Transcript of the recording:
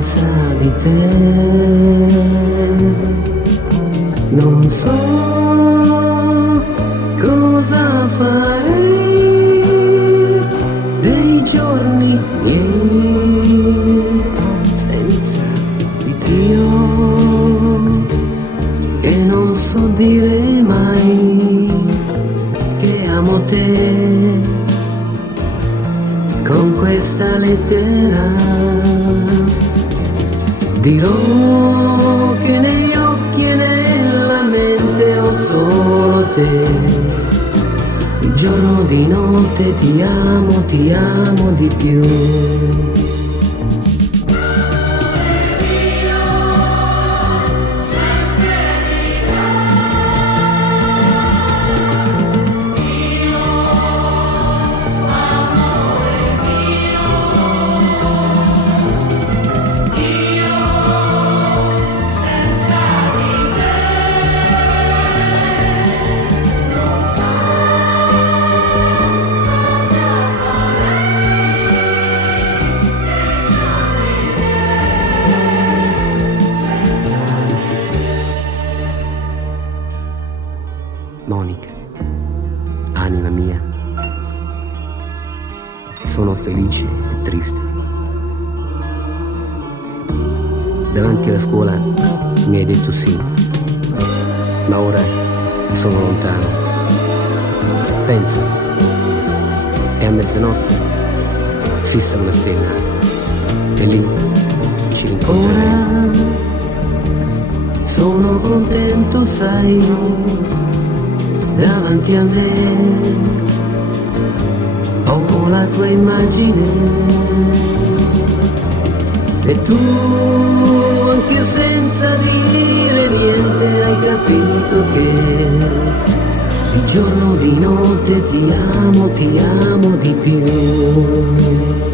senza di te. Non so cosa farei dei giorni miei senza di Dio, e non so dire mai che amo te. Con questa lettera dirò che negli occhi e nella mente ho solo te. Di giorno, di notte ti amo di più. Monica, anima mia, sono felice e triste. Davanti alla scuola mi hai detto sì, ma ora sono lontano. Pensa, è a mezzanotte, fissa una stella e lì ci rincontreremo. Sono contento, sai, davanti a me ho la tua immagine, e tu, anche senza dire niente, hai capito che di giorno, di notte ti amo di più.